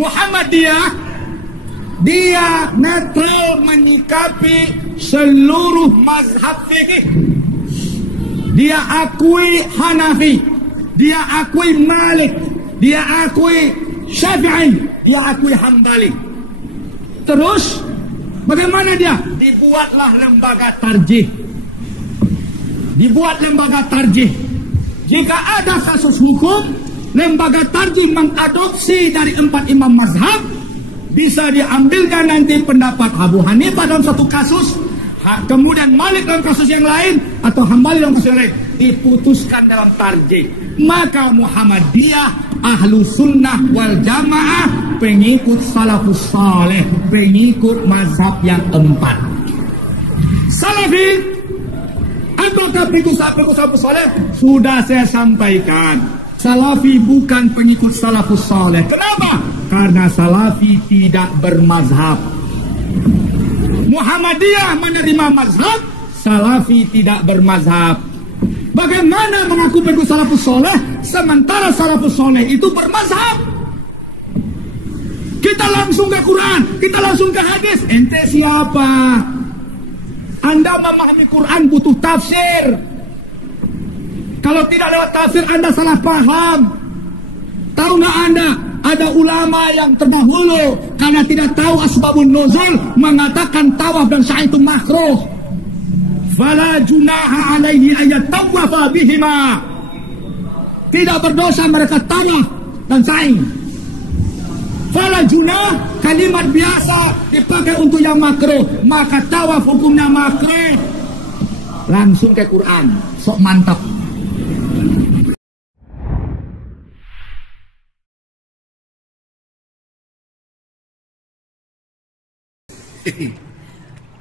Muhammadiyah, dia netral menyikapi seluruh mazhab fikih. Dia akui Hanafi, dia akui Malik, dia akui Syafi'i, dia akui Hambali. Terus bagaimana dia? Dibuatlah lembaga tarjih. Dibuat lembaga tarjih. Jika ada kasus hukum, lembaga tarjih mengadopsi dari 4 imam mazhab, bisa diambilkan nanti pendapat Abu Hanifah dalam satu kasus, kemudian Malik dalam kasus yang lain, atau Hambali dalam kasus yang lain, diputuskan dalam tarjih. Maka Muhammadiyah, ahlu sunnah wal jamaah, pengikut salafus saleh, pengikut mazhab yang 4. Salafi, apakah pengikut salafus saleh? Sudah saya sampaikan, Salafi bukan pengikut salafus saleh. Kenapa? Karena Salafi tidak bermazhab. Muhammadiyah menerima mazhab, Salafi tidak bermazhab. Bagaimana mengaku pengikut salafus saleh sementara salafus saleh itu bermazhab? Kita langsung ke Quran, kita langsung ke hadis. Ente siapa? Anda memahami Quran butuh tafsir. Kalau tidak lewat tafsir Anda salah paham. Tahu nggak Anda? Ada ulama yang terdahulu karena tidak tahu asbabun nuzul mengatakan tawaf dan sa'i itu makruh. Fala junaha alaihi ayat tawafa bihima. Tidak berdosa mereka tawaf dan sa'i. Fala junah kalimat biasa dipakai untuk yang makruh, maka tawaf hukumnya makruh. Langsung ke Quran, sok mantap.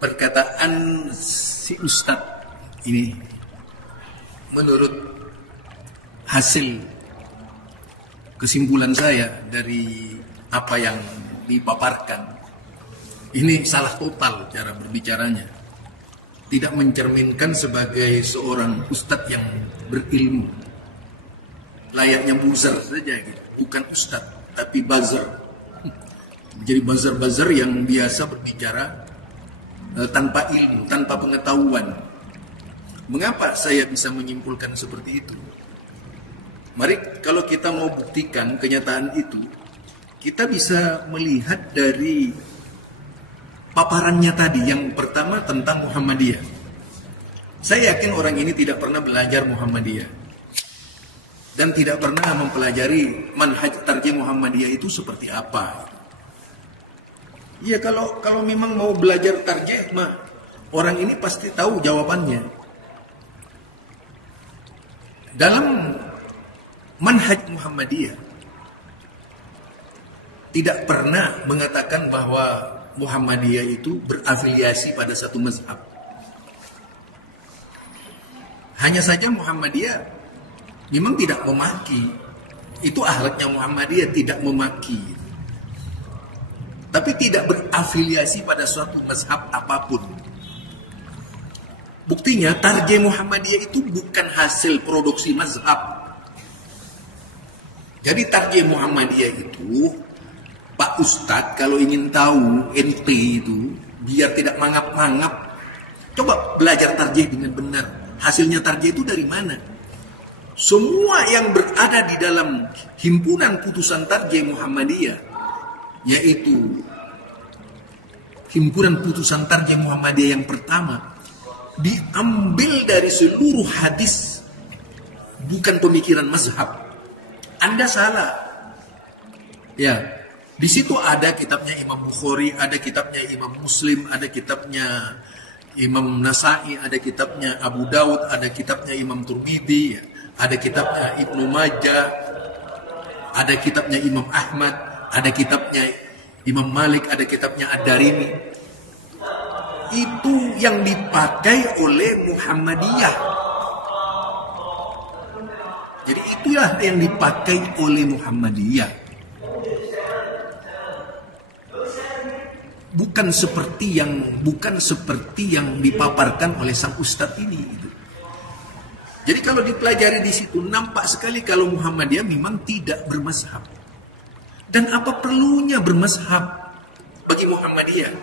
Perkataan si Ustadz ini menurut hasil kesimpulan saya dari apa yang dipaparkan, ini salah total cara berbicaranya. Tidak mencerminkan sebagai seorang ustadz yang berilmu. Layaknya buzzer saja gitu. Bukan ustadz tapi buzzer. Jadi buzzer-buzzer yang biasa berbicara tanpa ilmu, tanpa pengetahuan. Mengapa saya bisa menyimpulkan seperti itu? Mari kalau kita mau buktikan kenyataan itu, kita bisa melihat dari paparannya tadi. Yang pertama tentang Muhammadiyah. Saya yakin orang ini tidak pernah belajar Muhammadiyah dan tidak pernah mempelajari manhaj tarjih Muhammadiyah itu seperti apa. Ya kalau memang mau belajar tarjih mah orang ini pasti tahu jawabannya. Dalam manhaj Muhammadiyah tidak pernah mengatakan bahwa Muhammadiyah itu berafiliasi pada satu mazhab. Hanya saja Muhammadiyah memang tidak memaki. Itu akhlaknya Muhammadiyah, tidak memaki. Tapi tidak berafiliasi pada suatu mazhab apapun. Buktinya tarjih Muhammadiyah itu bukan hasil produksi mazhab. Jadi tarjih Muhammadiyah itu, Pak Ustadz kalau ingin tahu NP itu biar tidak mangap-mangap, coba belajar tarjih dengan benar. Hasilnya tarjih itu dari mana? Semua yang berada di dalam himpunan putusan tarjih Muhammadiyah, yaitu himpunan putusan tarjih Muhammadiyah yang pertama, diambil dari seluruh hadis, bukan pemikiran mazhab. Anda salah. Ya, di situ ada kitabnya Imam Bukhari, ada kitabnya Imam Muslim, ada kitabnya Imam Nasa'i, ada kitabnya Abu Dawud, ada kitabnya Imam Turmidi, ada kitabnya Ibnu Majah, ada kitabnya Imam Ahmad, ada kitabnya Imam Malik, ada kitabnya Ad-Darimi. Itu yang dipakai oleh Muhammadiyah. Jadi itulah yang dipakai oleh Muhammadiyah. Bukan seperti yang dipaparkan oleh sang ustadz ini. Jadi kalau dipelajari di situ nampak sekali kalau Muhammadiyah memang tidak bermazhab. Dan apa perlunya bermazhab bagi Muhammadiyah?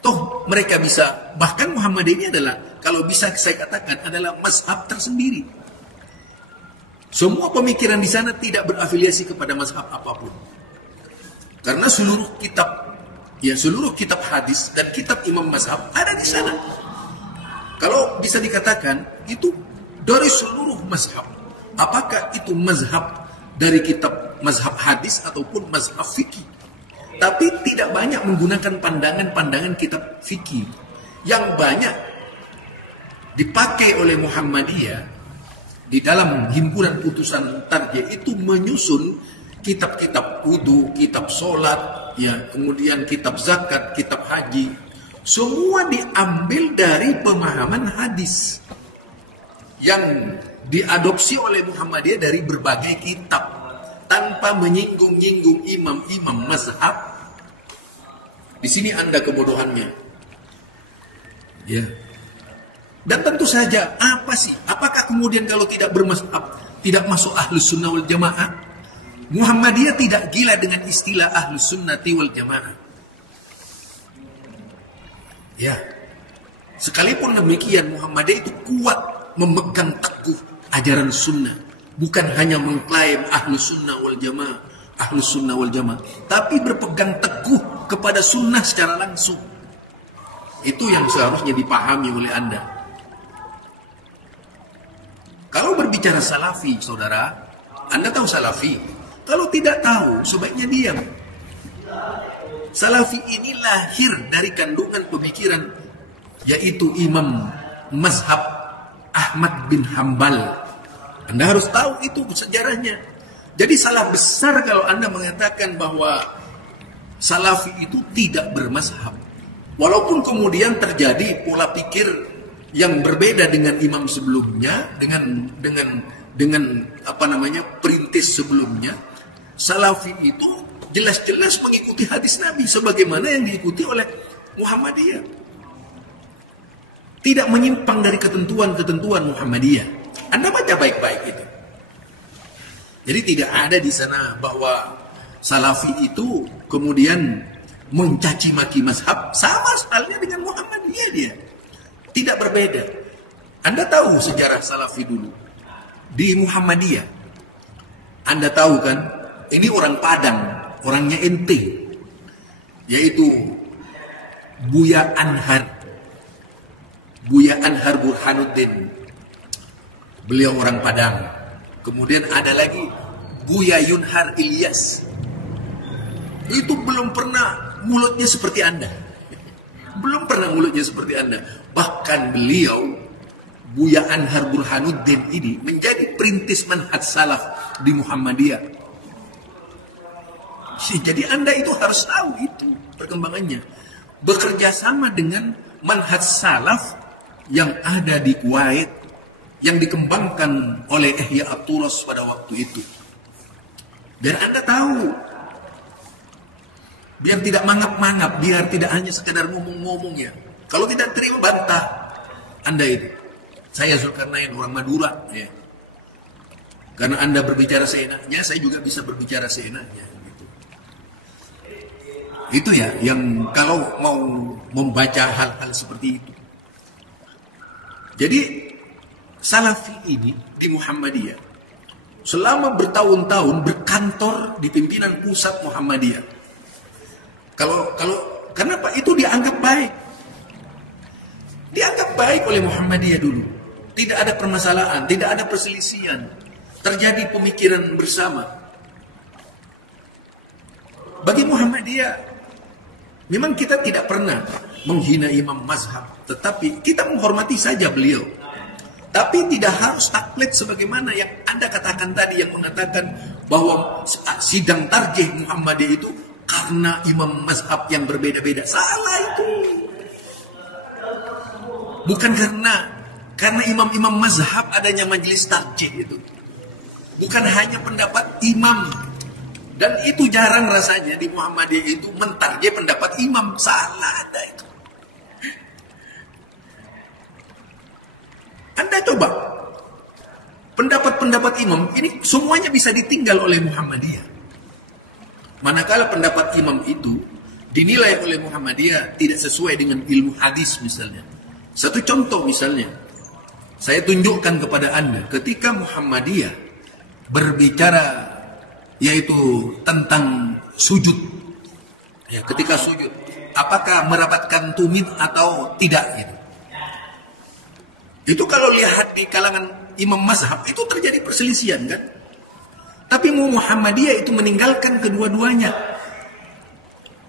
Toh mereka bisa, bahkan Muhammadiyah ini adalah, kalau bisa saya katakan, adalah mazhab tersendiri. Semua pemikiran di sana tidak berafiliasi kepada mazhab apapun. Karena seluruh kitab hadis dan kitab imam mazhab ada di sana. Kalau bisa dikatakan itu dari seluruh mazhab. Apakah itu mazhab dari kitab mazhab hadis ataupun mazhab fikih? Tapi tidak banyak menggunakan pandangan-pandangan kitab fikih. Yang banyak dipakai oleh Muhammadiyah di dalam himpunan putusan tarjih itu menyusun kitab-kitab wudu, kitab sholat, ya, kemudian kitab zakat, kitab haji. Semua diambil dari pemahaman hadis yang diadopsi oleh Muhammadiyah dari berbagai kitab tanpa menyinggung-nyinggung imam-imam mazhab. Di sini Anda kebodohannya. Ya. Dan tentu saja, apakah kemudian kalau tidak bermazhab tidak masuk ahlus sunnah wal jamaah? Muhammadiyah tidak gila dengan istilah ahlus sunnati wal jamaah. Ya, sekalipun demikian Muhammadiyah itu kuat memegang teguh ajaran sunnah, bukan hanya mengklaim ahlus sunnah wal jamaah, tapi berpegang teguh kepada sunnah secara langsung. Itu yang seharusnya dipahami oleh Anda. Kalau berbicara salafi, saudara, Anda tahu salafi? Kalau tidak tahu, sebaiknya diam. Salafi ini lahir dari kandungan pemikiran, yaitu Imam Mazhab Ahmad bin Hambal. Anda harus tahu itu sejarahnya. Jadi salah besar kalau Anda mengatakan bahwa Salafi itu tidak bermazhab. Walaupun kemudian terjadi pola pikir yang berbeda dengan imam sebelumnya, dengan perintis sebelumnya, Salafi itu jelas-jelas mengikuti hadis Nabi sebagaimana yang diikuti oleh Muhammadiyah. Tidak menyimpang dari ketentuan-ketentuan Muhammadiyah. Anda baca baik-baik itu. Jadi tidak ada di sana bahwa Salafi itu kemudian mencaci maki mazhab, sama halnya dengan Muhammadiyah dia. Tidak berbeda. Anda tahu sejarah Salafi dulu. Di Muhammadiyah, Anda tahu kan, ini orang Padang, orangnya ente, yaitu Buya Anhar Burhanuddin. Beliau orang Padang. Kemudian ada lagi Buya Yunhar Ilyas. Itu belum pernah mulutnya seperti Anda. Belum pernah mulutnya seperti Anda. Bahkan beliau, Buya Anhar Burhanuddin ini menjadi perintis manhaj salaf di Muhammadiyah. Jadi Anda itu harus tahu itu perkembangannya. Bekerja sama dengan manhaj salaf yang ada di Kuwait, yang dikembangkan oleh Ihya At-Turas pada waktu itu. Biar Anda tahu. Biar tidak mangap-mangap, biar tidak hanya sekedar ngomong-ngomong ya. Kalau tidak terima, bantah Anda itu. Saya Zulkarnain, orang Madura ya. Karena Anda berbicara seenaknya, saya juga bisa berbicara seenaknya gitu. Itu ya, yang kalau mau membaca hal-hal seperti itu. Jadi Salafi ini di Muhammadiyah selama bertahun-tahun berkantor di pimpinan pusat Muhammadiyah. Kenapa? Itu dianggap baik. Dianggap baik oleh Muhammadiyah dulu. Tidak ada permasalahan, tidak ada perselisihan. Terjadi pemikiran bersama. Bagi Muhammadiyah, memang kita tidak pernah menghina imam mazhab, tetapi kita menghormati saja beliau. Tapi tidak harus taklid sebagaimana yang Anda katakan tadi, yang mengatakan bahwa sidang tarjih Muhammadiyah itu karena imam mazhab yang berbeda-beda. Salah itu. Bukan karena imam-imam mazhab adanya majelis tarjih itu. Bukan hanya pendapat imam. Dan itu jarang rasanya di Muhammadiyah itu mentarjih pendapat imam. Salah ada itu. Anda coba. Pendapat-pendapat imam ini semuanya bisa ditinggal oleh Muhammadiyah. Manakala pendapat imam itu dinilai oleh Muhammadiyah tidak sesuai dengan ilmu hadis misalnya. Satu contoh misalnya, saya tunjukkan kepada Anda ketika Muhammadiyah berbicara yaitu tentang sujud. Ya, ketika sujud, apakah merapatkan tumit atau tidak gitu. Itu kalau lihat di kalangan imam mazhab itu terjadi perselisihan kan. Tapi Muhammadiyah itu meninggalkan kedua-duanya.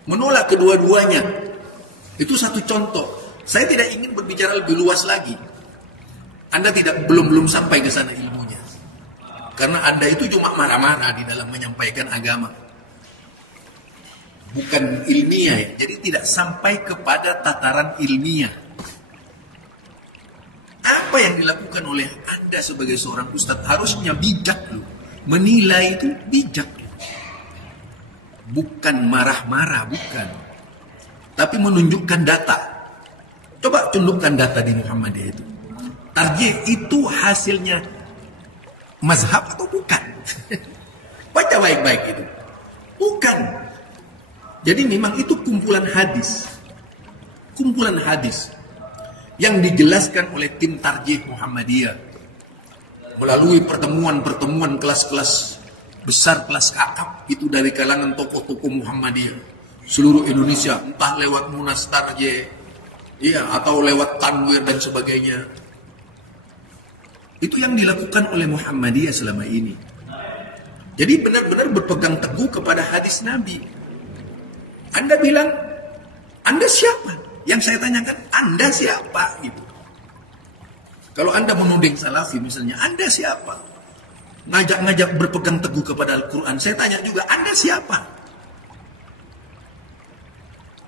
Menolak kedua-duanya. Itu satu contoh. Saya tidak ingin berbicara lebih luas lagi. Anda belum sampai ke sana ilmunya. Karena Anda itu cuma marah-marah di dalam menyampaikan agama. Bukan ilmiah ya. Jadi tidak sampai kepada tataran ilmiah. Apa yang dilakukan oleh Anda sebagai seorang ustadz harusnya bijak loh. Menilai itu bijak. Bukan marah-marah, bukan. Tapi menunjukkan data. Coba tunjukkan data di Muhammadiyah itu. Tarjih itu hasilnya mazhab atau bukan? Baca baik-baik itu. Bukan. Jadi memang itu kumpulan hadis. Kumpulan hadis. Yang dijelaskan oleh tim tarjih Muhammadiyah. Melalui pertemuan-pertemuan kelas-kelas besar, kelas kakap itu dari kalangan tokoh-tokoh Muhammadiyah seluruh Indonesia, entah lewat Munas Tarjih, ya, atau lewat Tanwir dan sebagainya. Itu yang dilakukan oleh Muhammadiyah selama ini. Jadi benar-benar berpegang teguh kepada hadis Nabi. Anda bilang, Anda siapa? Yang saya tanyakan, Anda siapa? Gitu. Kalau Anda menuding salafi misalnya, Anda siapa? Ngajak-ngajak berpegang teguh kepada Al-Quran. Saya tanya juga, Anda siapa?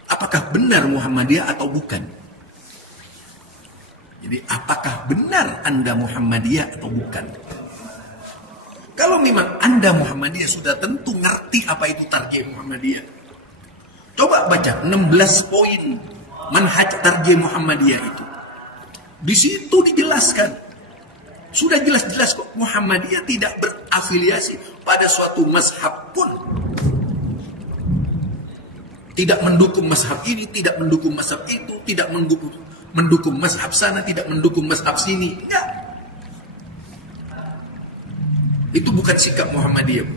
Apakah benar Muhammadiyah atau bukan? Jadi apakah benar Anda Muhammadiyah atau bukan? Kalau memang Anda Muhammadiyah sudah tentu ngerti apa itu tarjih Muhammadiyah. Coba baca 16 poin manhaj tarjih Muhammadiyah itu. Di situ dijelaskan. Sudah jelas-jelas kok Muhammadiyah tidak berafiliasi pada suatu mazhab pun. Tidak mendukung mazhab ini, tidak mendukung mazhab itu, tidak mendukung mazhab sana, tidak mendukung mazhab sini. Enggak. Itu bukan sikap Muhammadiyah.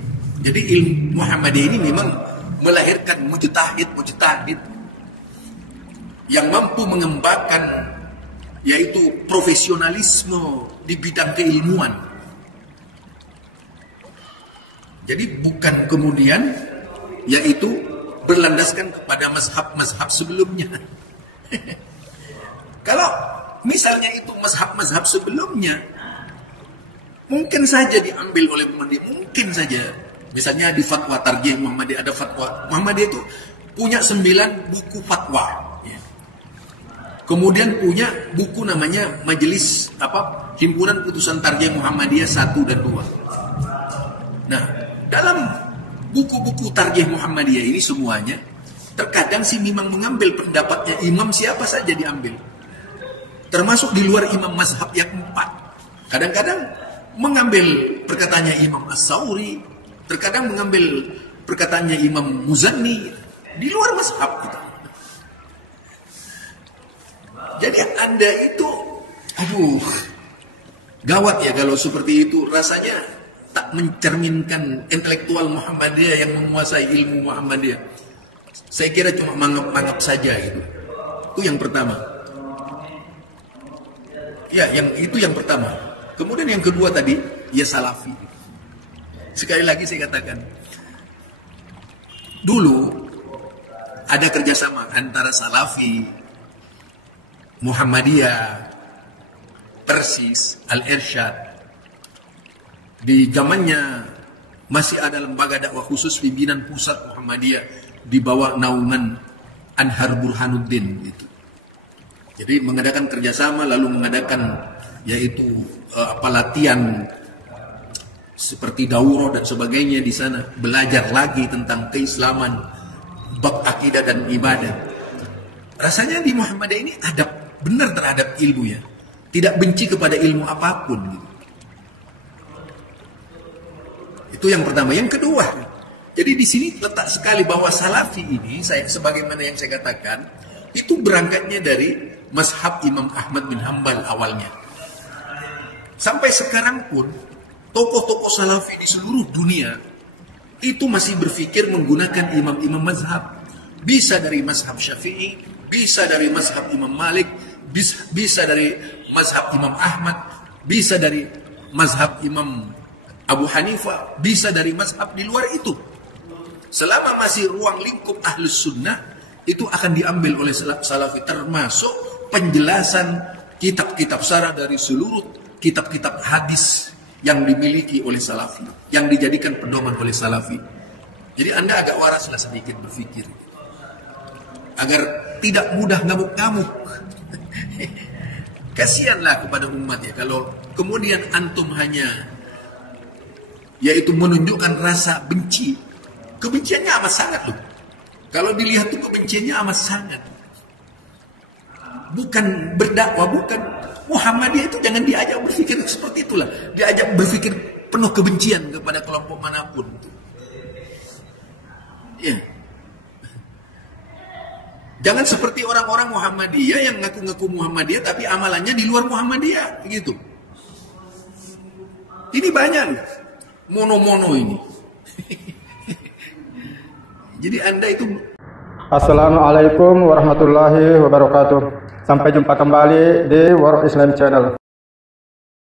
Jadi ilmu Muhammadiyah ini memang melahirkan mujtahid yang mampu mengembangkan yaitu profesionalisme di bidang keilmuan. Jadi bukan kemudian yaitu berlandaskan kepada mazhab-mazhab sebelumnya. Kalau misalnya itu mazhab-mazhab sebelumnya, mungkin saja diambil oleh Muhammadiyah, mungkin saja. Misalnya di fatwa tarjih Muhammadiyah ada fatwa. Muhammadiyah itu punya 9 buku fatwa. Kemudian punya buku namanya Majelis Himpunan Putusan Tarjih Muhammadiyah 1 dan 2. Nah, dalam buku-buku tarjih Muhammadiyah ini semuanya terkadang sih memang mengambil pendapatnya imam siapa saja diambil. Termasuk di luar imam mazhab yang 4. Kadang-kadang mengambil perkataannya Imam As-Sawri, terkadang mengambil perkataannya Imam Muzanni di luar mazhab gitu. Jadi Anda itu, gawat ya kalau seperti itu. Rasanya tak mencerminkan intelektual Muhammadiyah yang menguasai ilmu Muhammadiyah. Saya kira cuma mangap-mangap saja gitu. Itu yang pertama. Ya, itu yang pertama. Kemudian yang kedua tadi, ya salafi. Sekali lagi saya katakan, dulu ada kerjasama antara salafi, Muhammadiyah, Persis, Al-Irsyad. Di zamannya masih ada lembaga dakwah khusus pimpinan pusat Muhammadiyah di bawah naungan Anhar Burhanuddin gitu. Jadi mengadakan kerjasama lalu mengadakan yaitu pelatihan seperti daurah dan sebagainya di sana, belajar lagi tentang keislaman, bab akidah dan ibadah. Rasanya di Muhammadiyah ini adab benar terhadap ilmu ya, tidak benci kepada ilmu apapun gitu. Itu yang pertama. Yang kedua, Jadi di sini letak sekali bahwa Salafi ini, sebagaimana yang saya katakan, itu berangkatnya dari mazhab Imam Ahmad bin Hanbal awalnya. Sampai sekarang pun tokoh-tokoh Salafi di seluruh dunia itu masih berpikir menggunakan imam-imam mazhab. Bisa dari mazhab Syafi'i, bisa dari mazhab Imam Malik, bisa dari mazhab Imam Ahmad, bisa dari mazhab Imam Abu Hanifah, bisa dari mazhab di luar itu. Selama masih ruang lingkup Ahlus Sunnah, itu akan diambil oleh Salafi, termasuk penjelasan kitab-kitab syarah dari seluruh kitab-kitab hadis yang dimiliki oleh Salafi, yang dijadikan pedoman oleh Salafi. Jadi Anda agak waraslah sedikit berpikir, agar tidak mudah ngamuk-ngamuk. Kasihanlah kepada umat ya, kalau kemudian antum hanya yaitu menunjukkan rasa benci. Kebenciannya amat sangat loh. Kalau dilihat tuh kebenciannya amat sangat. Bukan berdakwah, bukan. Muhammadiyah itu jangan diajak berpikir seperti itulah. Diajak berpikir penuh kebencian kepada kelompok manapun. Ya. Jangan seperti orang-orang Muhammadiyah yang ngaku-ngaku Muhammadiyah tapi amalannya di luar Muhammadiyah, gitu. Ini banyak loh. Mono-mono ini. Jadi Anda itu. Assalamualaikum warahmatullahi wabarakatuh. Sampai jumpa kembali di World Islam Channel.